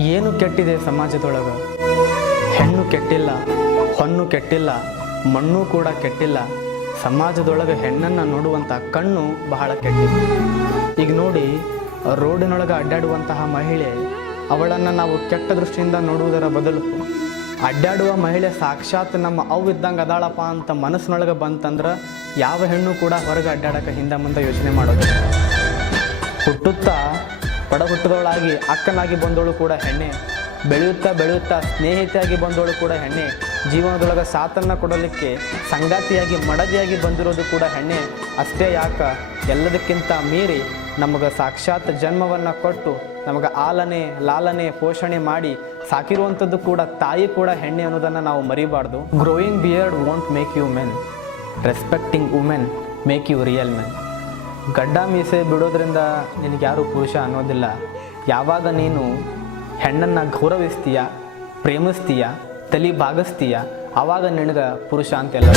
ಏನು ಕೆಟ್ಟಿದೆ ಸಮಾಜದೊಳಗೆ? ಹೆಣ್ಣು ಕೆಟ್ಟಿಲ್ಲ, ಹೊನ್ನು ಕೆಟ್ಟಿಲ್ಲ, ಮಣ್ಣು ಕೂಡ ಕೆಟ್ಟಿಲ್ಲ. ಸಮಾಜದೊಳಗೆ ಹೆಣ್ಣನ್ನು ನೋಡುವಂಥ ಕಣ್ಣು ಬಹಳ ಕೆಟ್ಟಿದೆ. ಈಗ ನೋಡಿ, ರೋಡಿನೊಳಗೆ ಅಡ್ಡಾಡುವಂತಹ ಮಹಿಳೆ, ಅವಳನ್ನು ನಾವು ಕೆಟ್ಟ ದೃಷ್ಟಿಯಿಂದ ನೋಡುವುದರ ಬದಲು ಅಡ್ಡಾಡುವ ಮಹಿಳೆ ಸಾಕ್ಷಾತ್ ನಮ್ಮ ಅವು ಇದ್ದಂಗೆ ಅದಾಳಪ್ಪ ಅಂತ ಮನಸ್ಸಿನೊಳಗೆ ಬಂತಂದ್ರೆ ಯಾವ ಹೆಣ್ಣು ಕೂಡ ಹೊರಗೆ ಅಡ್ಡಾಡೋಕ್ಕೆ ಹಿಂದೆ ಮುಂದೆ ಯೋಚನೆ ಮಾಡೋದು. ಹುಟ್ಟುತ್ತಾ ಪಡ ಹುಟ್ಟಿದವಳಾಗಿ ಅಕ್ಕನಾಗಿ ಬಂದವಳು ಕೂಡ ಹೆಣ್ಣೆ, ಬೆಳೆಯುತ್ತಾ ಸ್ನೇಹಿತೆಯಾಗಿ ಬಂದವಳು ಕೂಡ ಹೆಣ್ಣೆ, ಜೀವನದೊಳಗೆ ಸಾಥನ್ನು ಕೊಡಲಿಕ್ಕೆ ಸಂಗಾತಿಯಾಗಿ ಮಡದಿಯಾಗಿ ಬಂದಿರೋದು ಕೂಡ ಹೆಣ್ಣೆ. ಅಷ್ಟೇ ಯಾಕೆ, ಎಲ್ಲದಕ್ಕಿಂತ ಮೀರಿ ನಮಗೆ ಸಾಕ್ಷಾತ್ ಜನ್ಮವನ್ನು ಕೊಟ್ಟು ನಮಗೆ ಲಾಲನೆ ಪೋಷಣೆ ಮಾಡಿ ಸಾಕಿರುವಂಥದ್ದು ಕೂಡ ತಾಯಿ ಕೂಡ ಹೆಣ್ಣೆ ಅನ್ನೋದನ್ನು ನಾವು ಮರಿಬಾರ್ದು. Growing beard won't make you men, respecting women make you real men. ಗಡ್ಡ ಮೀಸೆ ಬಿಡೋದ್ರಿಂದ ನಿನಗೆ ಯಾರೂ ಪುರುಷ ಅನ್ನೋದಿಲ್ಲ. ಯಾವಾಗ ನೀನು ಹೆಣ್ಣನ್ನು ಗೌರವಿಸ್ತೀಯ, ಪ್ರೇಮಿಸ್ತೀಯ, ತಲೆ ಬಾಗಿಸ್ತೀಯ, ಆವಾಗ ನಿನಗೆ ಪುರುಷ ಅಂತೆಲ್ಲ.